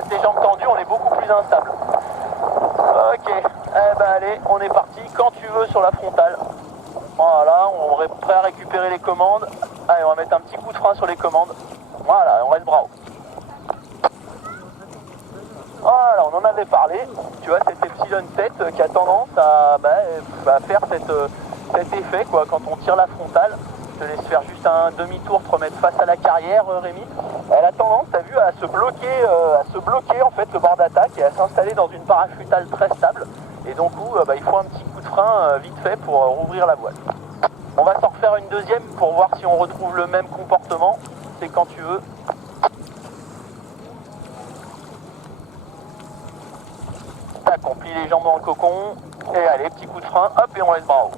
reste les jambes tendues, on est beaucoup plus instable. Ok, eh ben allez, on est parti, quand tu veux sur la frontale. Voilà, on est prêt à récupérer les commandes. Allez, on va mettre un petit coup de frein sur les commandes. Voilà, on reste bras haut. Voilà, on en avait parlé. Tu vois, cette Epsilon 7 qui a tendance à faire cet effet quoi, quand on tire la frontale. Je te laisse faire juste un demi-tour, te remettre face à la carrière, Rémi. Elle a tendance, tu as vu, à se bloquer en fait le bord d'attaque et à s'installer dans une parachutale très stable. Et donc il faut un petit coup de frein vite fait pour rouvrir la voile. On va s'en refaire une deuxième pour voir si on retrouve le même comportement. C'est quand tu veux. Tac, on plie les jambes dans le cocon. Et allez, petit coup de frein, hop, et on laisse bras haut.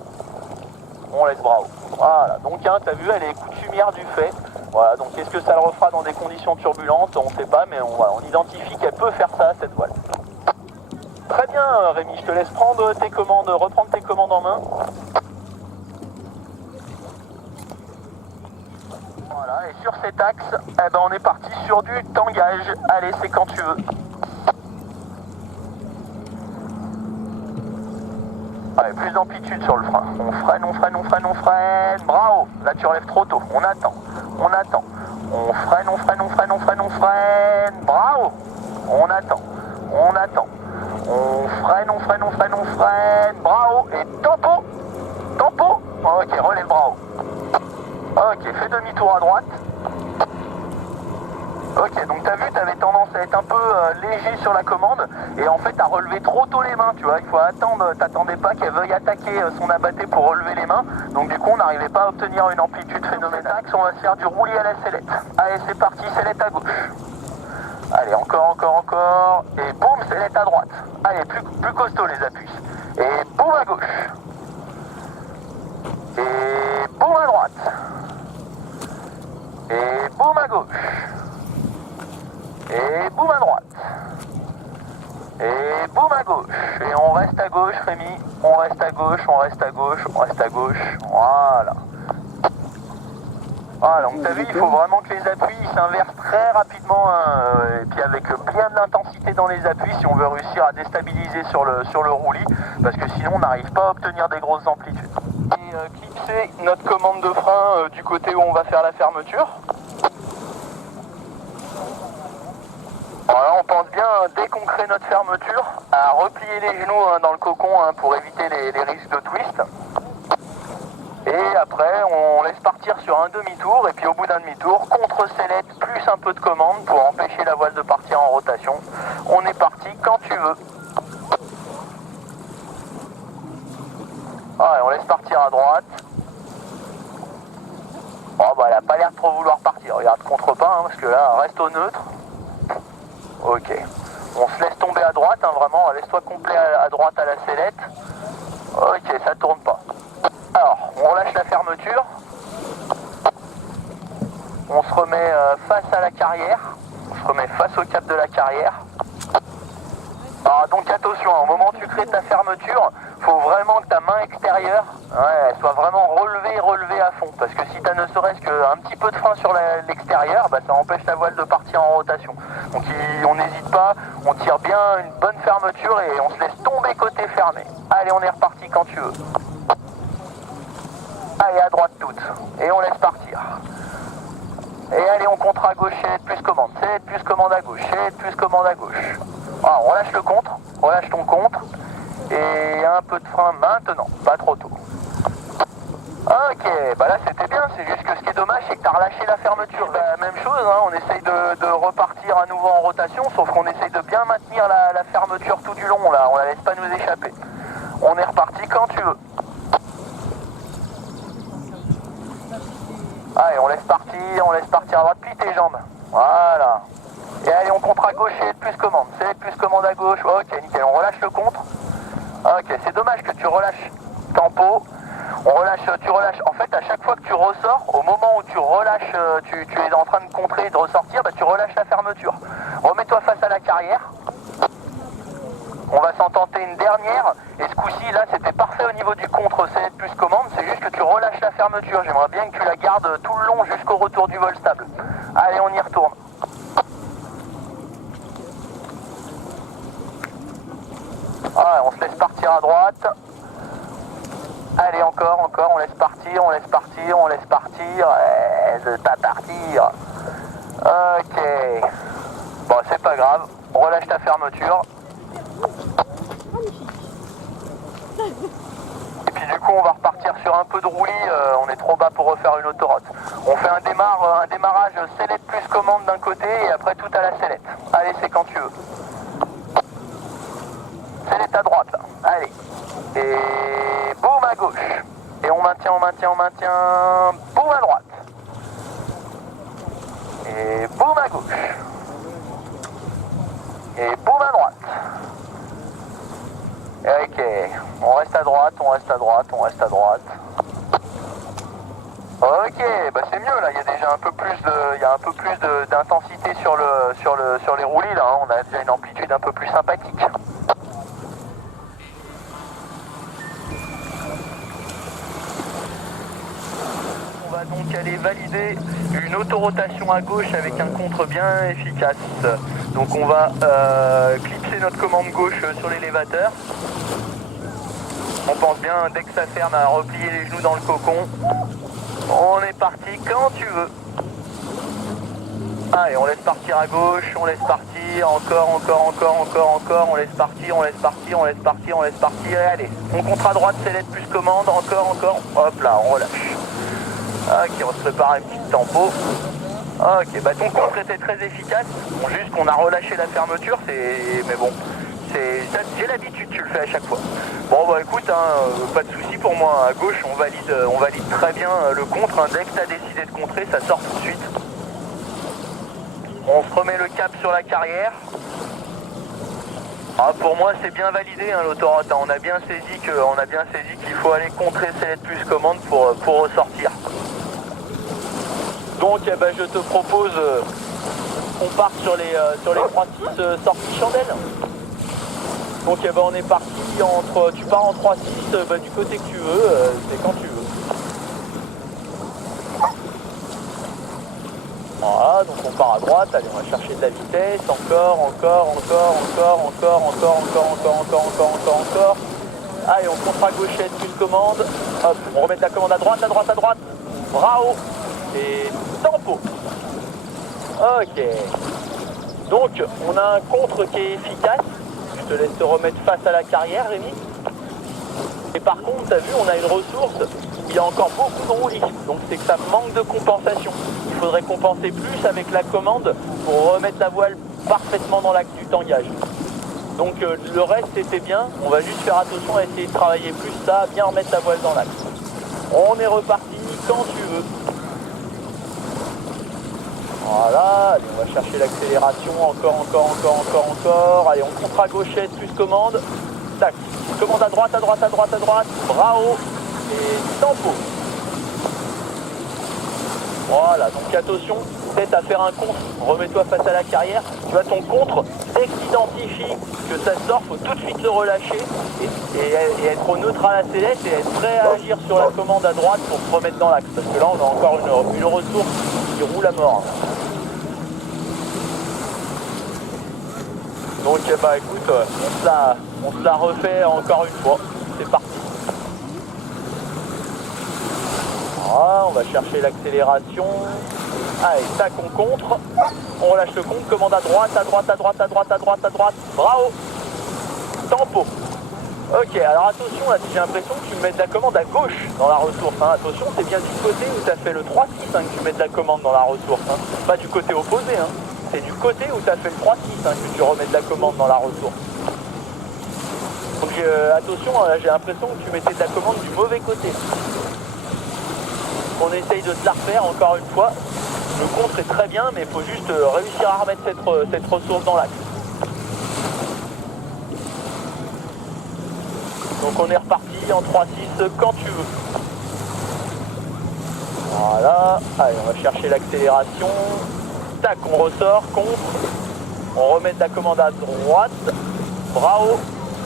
On laisse bras haut. Voilà, donc t'as vu, elle est coutumière du fait. Voilà, donc est-ce que ça le refera dans des conditions turbulentes? On ne sait pas, mais on identifie qu'elle peut faire ça, cette voile. Très bien, Rémi, je te laisse prendre tes commandes, reprendre tes commandes en main. Voilà, et sur cet axe, eh ben, on est parti sur du tangage. Allez, c'est quand tu veux. Allez, plus d'amplitude sur le frein. On freine, on freine, on freine, on freine. Bravo. Là, tu relèves trop tôt. On attend. On attend. On freine, on freine, on freine, on freine, on freine. Bravo. On attend. On attend. On freine, on freine, on freine, on freine. Bravo. Et tempo. Tempo. Ok, relève bravo. Ok, fais demi-tour à droite. Ok, donc t'as vu, t'avais tendance à être un peu léger sur la commande et en fait à relever trop tôt les mains, tu vois, il faut attendre, t'attendais pas qu'elle veuille attaquer son abatté pour relever les mains, donc du coup on n'arrivait pas à obtenir une amplitude phénoménale. On va se faire du roulis à la sellette. Allez, c'est parti, sellette à gauche. Allez, encore, et boum, sellette à droite. Allez, plus costaud les appuis. Et boum à gauche. Et boum à droite. Et boum à gauche. Et boum à droite. Et boum à gauche. Et on reste à gauche, Rémi. On reste à gauche, on reste à gauche, on reste à gauche. Voilà. Voilà, donc t'as vu, il faut vraiment que les appuis s'inversent très rapidement et puis avec bien de l'intensité dans les appuis si on veut réussir à déstabiliser sur le roulis, parce que sinon on n'arrive pas à obtenir des grosses amplitudes. Et clipser notre commande de frein du côté où on va faire la fermeture. Voilà, on pense bien, dès qu'on crée notre fermeture, à replier les genoux dans le cocon pour éviter les risques de twist. Et après, on laisse partir sur un demi-tour, et puis au bout d'un demi-tour, contre sellette, plus un peu de commande pour empêcher la voile de partir en rotation. On est parti quand tu veux. Allez, on laisse partir à droite. Oh, bah, elle n'a pas l'air de trop vouloir partir. Regarde, contre pas, parce que là, reste au neutre. Ok. On se laisse tomber à droite, vraiment. Laisse-toi complet à droite à la sellette. Ok, ça tourne pas. Alors, on relâche la fermeture. On se remet face à la carrière. On se remet face au cap de la carrière. Alors, donc attention, au moment où tu crées ta fermeture, il faut vraiment que ta main extérieure elle soit vraiment relevée à fond. Parce que si tu as ne serait-ce qu'un petit peu de frein sur l'extérieur, bah, ça empêche la voile de partir en rotation. Donc on n'hésite pas, on tire bien une bonne fermeture et on se laisse tomber côté fermé. Allez, on est reparti quand tu veux. Allez, à droite toute. Et on laisse partir. Et allez, on contre à gauche, c'est plus commande. C'est plus commande à gauche, c'est plus commande à gauche. Alors, on relâche le contre, relâche ton contre. Et un peu de frein maintenant, pas trop tôt. Ok, bah là c'était bien, c'est juste que ce qui est dommage c'est que tu as relâché la fermeture. Bah, même chose, on essaye de repartir à nouveau en rotation, sauf qu'on essaye de bien maintenir la fermeture tout du long, là, on la laisse pas nous échapper. On est reparti quand tu veux. Allez, on laisse partir à droite, plie tes jambes. Voilà. Et allez, on contre à gauche, c'est plus commande. C'est plus commande à gauche. Ok, nickel, on relâche le contre. Ok, c'est dommage que tu relâches tempo. Tu relâches. En fait, à chaque fois que tu ressors, au moment où tu relâches, tu es en train de contrer et de ressortir, bah, tu relâches la fermeture. Remets-toi face à la carrière. On va s'en tenter une dernière. Et ce coup-ci, là, c'était parfait au niveau du contre. C'est plus commande. C'est juste que tu relâches la fermeture. J'aimerais bien que tu la gardes tout le long jusqu'au retour du vol stable. Allez, on y retourne. Ah, on se laisse partir à droite. Allez, encore, on laisse partir, on laisse partir, on laisse partir. De pas partir. Ok. Bon, c'est pas grave. On relâche ta fermeture. Et puis du coup, on va repartir sur un peu de roulis. On est trop bas pour refaire une autoroute. On fait un démarrage sellette plus commande d'un côté et après tout à la sellette. Allez, c'est quand tu veux. Sellette à droite, là. Allez. Et boum à gauche. Et on maintient. Boum à droite. Et boum à gauche. Et boum à droite. Ok, on reste à droite. Ok, bah c'est mieux là, il y a déjà un peu plus d'intensité sur les roulis là, hein. On a déjà une amplitude un peu plus sympathique. On va donc aller valider une autorotation à gauche avec un contre bien efficace. Donc on va clipser notre commande gauche sur l'élévateur. On pense bien, dès que ça ferme, à replier les genoux dans le cocon. On est parti quand tu veux. Allez, on laisse partir à gauche, on laisse partir, encore, on laisse partir, allez. On contre à droite, sellette plus commande, encore, hop là, on relâche. Ok, on se prépare une petite tempo. Ok, bah ton contre était très efficace, bon, juste qu'on a relâché la fermeture, mais bon, j'ai l'habitude, tu le fais à chaque fois. Bon bah écoute, hein, pas de souci pour moi, à gauche on valide très bien le contre, hein. Dès que tu as décidé de contrer, ça sort tout de suite. On se remet le cap sur la carrière. Ah, pour moi c'est bien validé hein, l'autoroute, hein. On a bien saisi qu'il faut aller contrer sellette plus commande pour ressortir. Donc eh ben, je te propose qu'on parte sur les 3-6 sorties chandelles. Donc eh ben, on est parti tu pars en 3-6 bah, du côté que tu veux, c'est quand tu veux. Voilà, donc on part à droite, allez on va chercher de la vitesse, encore. Allez on contre à gauchette, une commande, hop, on remet la commande à droite, bravo, et tempo. Ok, donc on a un contre qui est efficace, je te laisse te remettre face à la carrière Rémi. Et par contre, t'as vu, on a une ressource où il y a encore beaucoup de roulis, donc c'est que ça manque de compensation. Il faudrait compenser plus avec la commande pour remettre la voile parfaitement dans l'axe du tangage. Donc le reste c'était bien, on va juste faire attention à essayer de travailler plus ça, bien remettre la voile dans l'axe. On est reparti quand tu veux. Voilà, allez, on va chercher l'accélération, encore. Allez, on contre à gauchette, plus commande. Tac, commande à droite, bravo, et tempo. Voilà, donc attention, peut-être à faire un contre, remets-toi face à la carrière. Tu vois ton contre, dès que tu identifies que ça sort, faut tout de suite le relâcher et être au neutre à la sellette et être prêt à agir sur la commande à droite pour se remettre dans l'axe. Parce que là, on a encore une ressource qui roule à mort. Donc bah écoute, on se la refait encore une fois, c'est parti. Voilà, on va chercher l'accélération. Allez, tac, on contre, on relâche le contre, commande à droite, bravo, tempo. Ok, alors attention, là j'ai l'impression que tu me mets de la commande à gauche dans la ressource, hein. Attention, c'est bien du côté où tu as fait le 3-6 hein, que tu mets de la commande dans la ressource, hein. Pas du côté opposé, hein. C'est du côté où tu as fait le 3-6 hein, que tu remets de la commande dans la ressource. Donc attention, là j'ai l'impression que tu mettais de la commande du mauvais côté. On essaye de te la refaire encore une fois. Le contre est très bien, mais il faut juste réussir à remettre cette ressource dans l'axe. Donc on est reparti en 3-6 quand tu veux. Voilà, allez on va chercher l'accélération. Tac, on ressort, contre. On remet de la commande à droite. Bravo.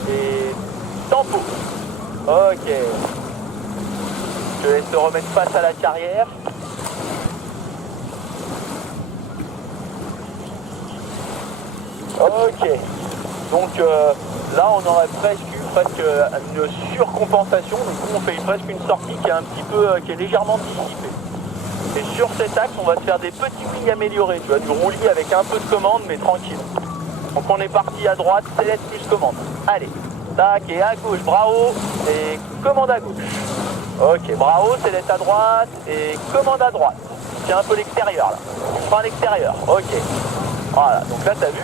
Et tempo. Ok. Je te laisse te remettre face à la carrière. Ok. Donc là on aurait presque eu presque une surcompensation. Du coup, on fait presque une sortie qui est un petit peu, qui est légèrement dissipée. Et sur cet axe, on va se faire des petits wings améliorés, tu vois, du roulis avec un peu de commande, mais tranquille. Donc on est parti à droite, Céleste plus commande. Allez, tac, et à gauche, Bravo, et commande à gauche. Ok, Bravo, Céleste à droite, et commande à droite. Tiens un peu l'extérieur, là. On prend l'extérieur, ok. Voilà, donc là, t'as vu,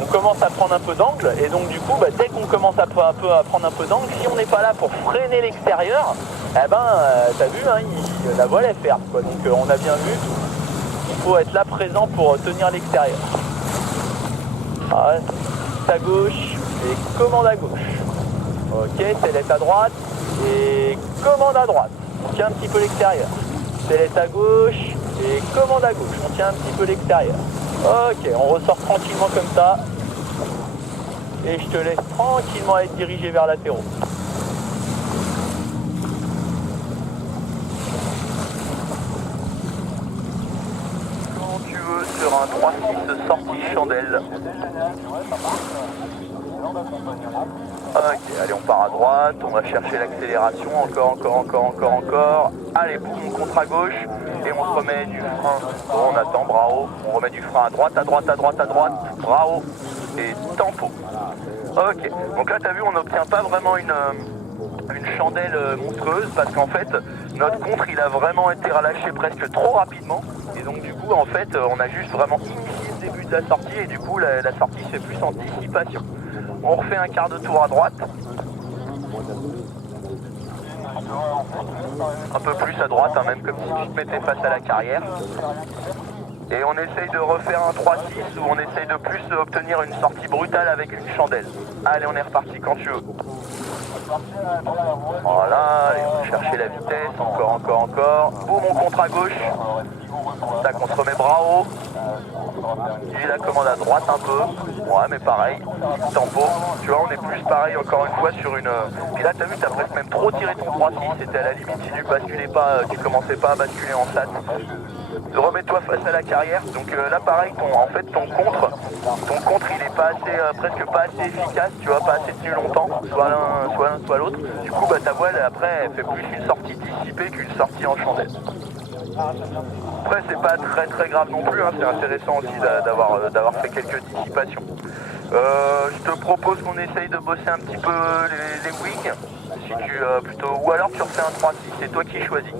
on commence à prendre un peu d'angle, et donc du coup, bah, dès qu'on commence à prendre un peu d'angle, si on n'est pas là pour freiner l'extérieur, eh ben, t'as vu, hein, la voile est ferme, quoi. Donc on a bien vu, il faut être là présent pour tenir l'extérieur. À gauche et commande à gauche. Ok, Céleste à droite et commande à droite. On tient un petit peu l'extérieur. Céleste à gauche et commande à gauche. On tient un petit peu l'extérieur. Ok, on ressort tranquillement comme ça. Et je te laisse tranquillement être dirigé vers latéraux. Sur un 3-6 sortie chandelle. Ok, allez, on part à droite, on va chercher l'accélération, encore. Allez, boum, on contre à gauche, et on se remet du frein. Bon, on attend, Bravo, on remet du frein à droite, Bravo, et tempo. Ok, donc là, t'as vu, on n'obtient pas vraiment une chandelle monstrueuse, parce qu'en fait, notre contre, il a vraiment été relâché presque trop rapidement. Et donc du coup, en fait, on a juste vraiment initié le début de la sortie et du coup, la sortie se fait plus en dissipation. On refait un quart de tour à droite. Un peu plus à droite, hein, même comme si tu te mettais face à la carrière. Et on essaye de refaire un 3-6 où on essaye de plus obtenir une sortie brutale avec une chandelle. Allez, on est reparti quand tu veux. Voilà, allez, on va chercher la vitesse, encore. Boum, on contre à gauche. Tac, on se remet Bravo. J'ai la commande à droite un peu. Ouais, mais pareil, tempo. Tu vois, on est plus pareil encore une fois sur une... Puis là, t'as vu, t'as presque même trop tiré ton 3-6. C'était à la limite si tu basculais pas, tu commençais pas à basculer en sat. Remets-toi face à la carrière. Donc là, pareil, ton contre, il est pas assez, presque pas assez efficace. Tu vois, pas assez tenu longtemps. Soit l'un, soit l'autre. Du coup, bah, ta voile, après, elle fait plus une sortie dissipée qu'une sortie en chandelle. Après, c'est pas très grave non plus, hein. C'est intéressant aussi d'avoir fait quelques dissipations. Je te propose qu'on essaye de bosser un petit peu les wings, si tu plutôt, ou alors tu refais un 3-6, c'est toi qui choisis.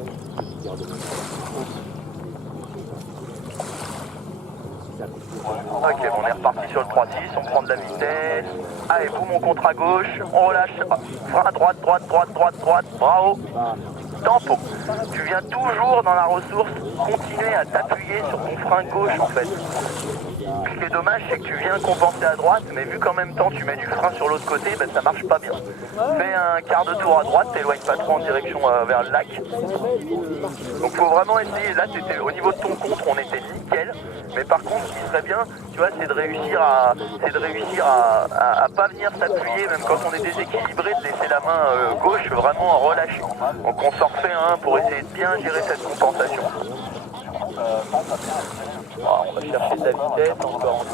Ok, bon, on est reparti sur le 3-6, on prend de la vitesse. Allez, boum, on contre à gauche, on relâche, frein à droite, Bravo. Tempo. Tu viens toujours dans la ressource continuer à t'appuyer sur ton frein gauche en fait. Ce qui est dommage, c'est que tu viens compenser à droite, mais vu qu'en même temps tu mets du frein sur l'autre côté, ben, ça marche pas bien. Fais un quart de tour à droite, t'éloignes pas trop en direction vers le lac. Donc faut vraiment essayer, là au niveau de ton contre, on était nickel, mais par contre ce qui serait bien, tu vois, c'est de réussir à pas venir s'appuyer, même quand on est déséquilibré, de laisser la main gauche vraiment relâchée. Donc on s'en refait un pour essayer de bien gérer cette compensation. Voilà, on va chercher de la vitesse, encore.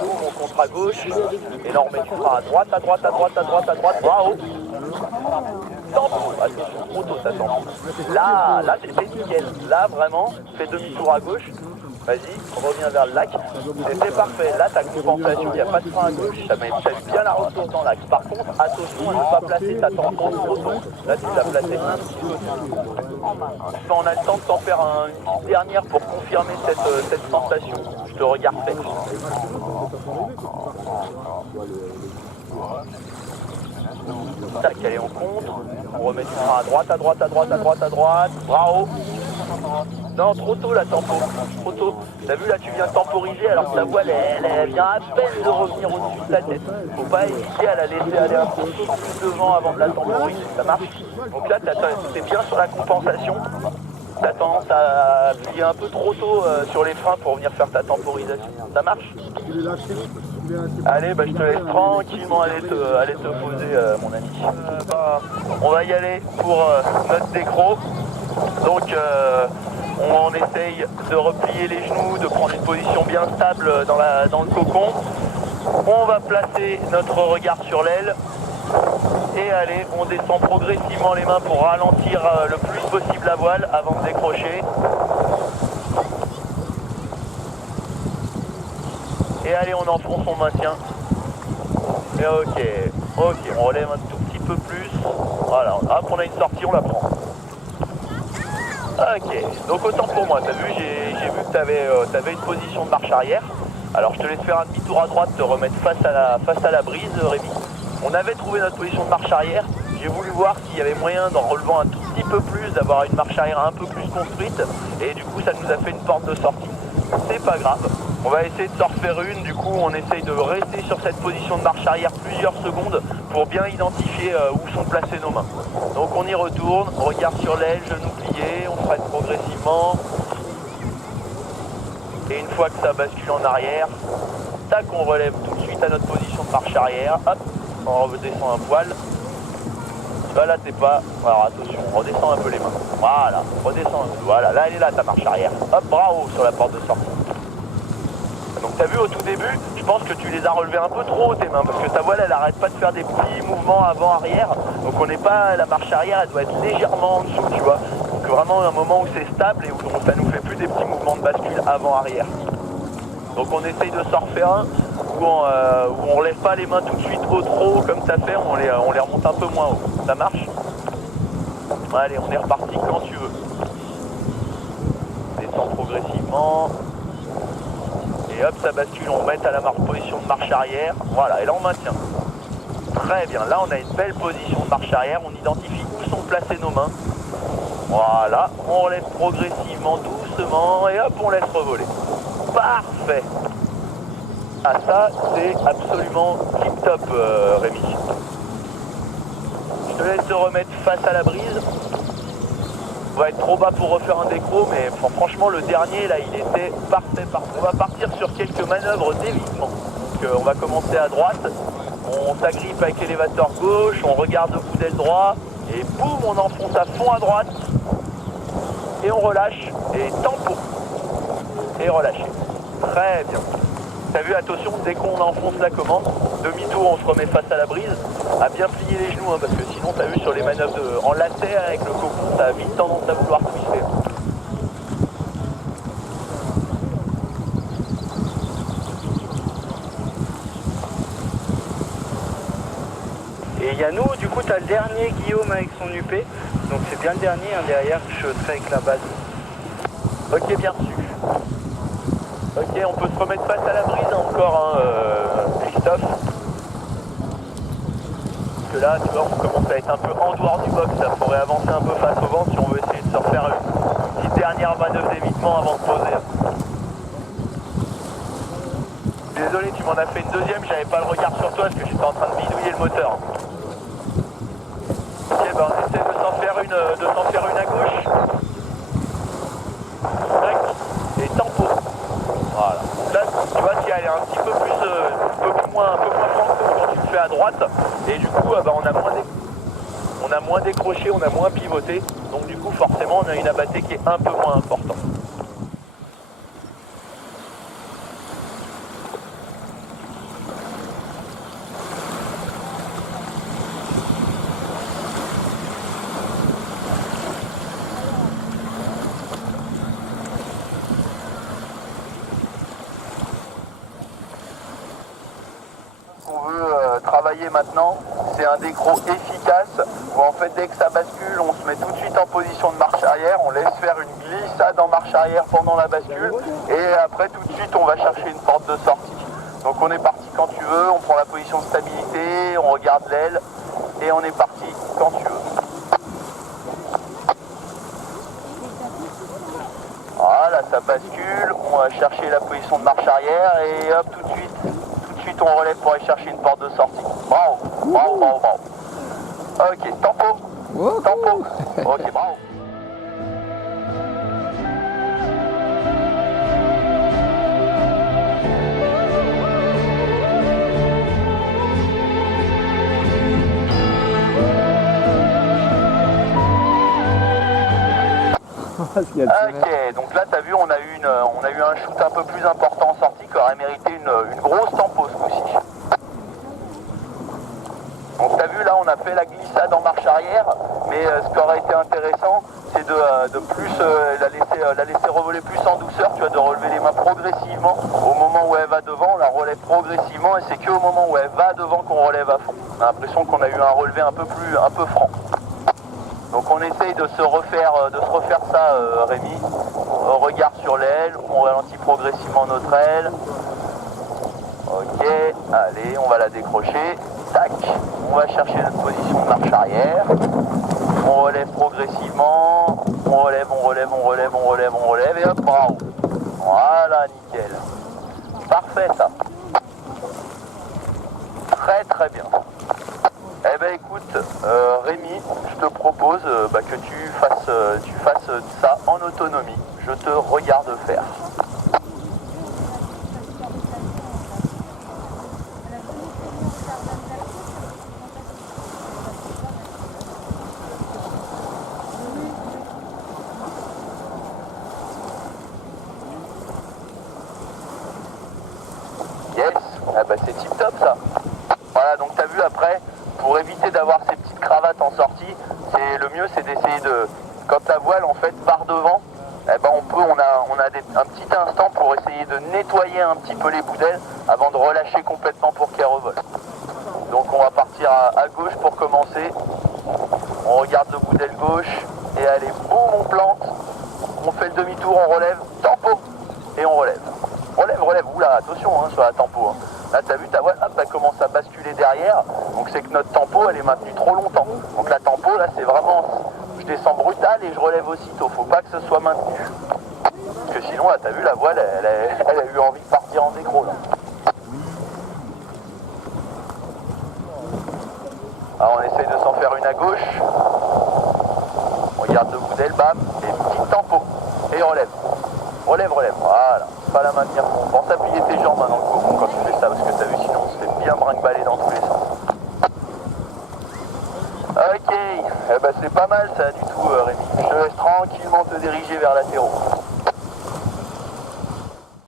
Boum, on contre à gauche. Et là on met du frein à droite. Bravo. Tempo. Attention, trop tôt ça tempo. Là c'était nickel. Là vraiment, fais demi-tour à gauche. Vas-y, reviens vers le lac. Et c'est parfait. Là, ta compensation, il n'y a pas de frein à gauche. Ça met bien la ressource dans l'axe. Par contre, attention à ne pas placer ta tampon trop tôt. Là, tu l'as placé un petit peu tôt. On a le temps de t'en faire une petite dernière pour confirmer cette sensation. Je te regarde fait. Tac, allez, on contre. On remet du frein à droite. Bravo. Non, trop tôt la tempo, trop tôt. T'as vu là, tu viens temporiser alors que ta voile elle vient à peine de revenir au-dessus de la tête. Faut pas hésiter à la laisser aller un peu plus devant avant de la temporiser, ça marche. Donc là, t'es bien sur la compensation. T'as tendance à appuyer un peu trop tôt sur les freins pour venir faire ta temporisation. Ça marche? Allez, bah, je te laisse tranquillement aller te poser, mon ami. On va y aller pour notre décro. Donc on essaye de replier les genoux, de prendre une position bien stable dans le cocon. On va placer notre regard sur l'aile. Et allez, on descend progressivement les mains pour ralentir le plus possible la voile avant de décrocher. Et allez, on enfonce, on maintient. Et ok, on relève un tout petit peu plus. Voilà, hop, on a une sortie, on la prend. Ok, donc autant pour moi, t'as vu, j'ai vu que t'avais une position de marche arrière. Alors je te laisse faire un demi-tour à droite, te remettre face à la brise, Rémi. On avait trouvé notre position de marche arrière. J'ai voulu voir s'il y avait moyen, d'en relevant un tout petit peu plus, d'avoir une marche arrière un peu plus construite. Et du coup, ça nous a fait une porte de sortie. C'est pas grave. On va essayer de s'en refaire une. Du coup, on essaye de rester sur cette position de marche arrière plusieurs secondes pour bien identifier où sont placées nos mains. Donc on y retourne, on regarde sur l'aile, genoux pliés, on freine progressivement. Et une fois que ça bascule en arrière, tac, on relève tout de suite à notre position de marche arrière. Hop, on redescend un poil. Tu vois, là, t'es pas... Alors attention, on redescend un peu les mains. Voilà, redescend un peu. Voilà, là, elle est là, ta marche arrière. Hop, bravo sur la porte de sortie. Donc t'as vu au tout début, je pense que tu les as relevés un peu trop tes mains, parce que ta voile elle arrête pas de faire des petits mouvements avant-arrière, donc on n'est pas, la marche arrière elle doit être légèrement en dessous, tu vois. Donc vraiment un moment où c'est stable et où ça nous fait plus des petits mouvements de bascule avant-arrière. Donc on essaye de s'en refaire un, où on relève pas les mains tout de suite au trop comme ça fait, on les remonte un peu moins haut. Ça marche? Allez, on est reparti quand tu veux. Descend progressivement. Et hop, ça bascule, on met à la position de marche arrière. Voilà, et là on maintient. Très bien, là on a une belle position de marche arrière. On identifie où sont placées nos mains. Voilà, on relève progressivement, doucement, et hop, on laisse revoler. Parfait. Ah ça, c'est absolument tip top, Rémi. Je te laisse te remettre face à la brise. On va être trop bas pour refaire un décro, mais franchement le dernier là il était parfait. On va partir sur quelques manœuvres d'évitement. Donc on va commencer à droite, on s'agrippe avec l'élévateur gauche, on regarde le coup d'aile droit, et boum, on enfonce à fond à droite, et on relâche, et tempo, et relâché. Très bien. T'as vu, attention, dès qu'on enfonce la commande, demi-tour, on se remet face à la brise, à bien plier les genoux, hein, parce que sinon, t'as vu, sur les manœuvres en lacet avec le cocon, ça a vite tendance à vouloir twister. Et il y a nous, du coup, t'as le dernier Guillaume avec son UP, donc c'est bien le dernier, hein, derrière, je serai avec la base. Ok, bien reçu. Ok, on peut se remettre face à la brise encore, hein, Christophe. Parce que là, tu vois, on commence à être un peu en dehors du box, ça pourrait avancer un peu face au vent si on veut essayer de se refaire une petite dernière manœuvre d'évitement avant de poser. Désolé, tu m'en as fait une deuxième, j'avais pas le regard sur toi parce que j'étais en train de bidouiller le moteur. Ok, ben on essaie de s'en faire une à gauche. Tac, et tempo. Voilà. Là, tu vois, si elle est un petit peu plus, un peu moins franche que quand tu le fais à droite. Et du coup, bah, on a moins décroché, on a moins pivoté. Donc du coup, forcément, on a une abattée qui est un peu moins importante. Travailler maintenant, c'est un décro efficace où en fait dès que ça bascule, on se met tout de suite en position de marche arrière, on laisse faire une glissade en marche arrière pendant la bascule et après tout de suite on va chercher une porte de sortie. Donc on est parti quand tu veux, on prend la position de stabilité, on regarde l'aile et on est parti quand tu veux. Voilà, ça bascule, on va chercher la position de marche arrière et hop tout de suite on relève pour aller chercher une porte de sortie. Bravo, bravo, bravo, bravo. Ok, tempo, tempo. Ok, bravo. Ok, donc là t'as vu on a eu un shoot un peu plus important en sortie qui aurait mérité une grosse tempo ce coup-ci. a fait la glissade en marche arrière, mais ce qui aurait été intéressant, c'est de plus la laisser revoler plus en douceur, tu vois, de relever les mains progressivement. Au moment où elle va devant, on la relève progressivement, et c'est qu'au moment où elle va devant qu'on relève à fond. On a l'impression qu'on a eu un relevé un peu franc. Donc on essaye de se refaire ça, Rémi. On regarde sur l'aile, on ralentit progressivement notre aile. Ok, allez, on va la décrocher. Tac, on va chercher notre position de marche arrière. On relève progressivement. On relève, et hop, bravo. Voilà, nickel. Parfait ça. Très très bien. Eh ben écoute, Rémi, je te propose que tu fasses ça en autonomie. Je te regarde faire. Yes, ah bah c'est tip top ça. Voilà, donc t'as vu après, pour éviter d'avoir ces petites cravates en sortie, le mieux c'est d'essayer de, quand ta voile en fait part devant, eh ben on a un petit instant pour essayer de nettoyer un petit peu les boudelles avant de relâcher complètement pour qu'elles revolent. Donc on va partir à gauche pour commencer. On regarde le boudel gauche et allez, boum, on plante. On fait le demi-tour, on relève, tempo, et on relève. Relève, oula, attention sur la tempo. Hein. Là, t'as vu ta voile, hop, elle commence à basculer derrière. Donc c'est que notre tempo, elle est maintenue trop longtemps. Donc la tempo, là, c'est vraiment, je descends brutal et je relève aussitôt. Faut pas que ce soit maintenu. Parce que sinon, là, t'as vu, la voile, elle a eu envie de partir en décro, là. Alors, on essaye de s'en faire une à gauche. On regarde le boudel, bam, et petit tempo. Et relève. Relève, voilà. Pas la maintenir. Pense à plier tes jambes dans le cocon quand tu fais ça, parce que t'as vu, sinon on se fait bien brinque-baller dans tous les sens. Ok, eh ben, c'est pas mal ça du tout, Rémi. Je te laisse tranquillement te diriger vers latéraux.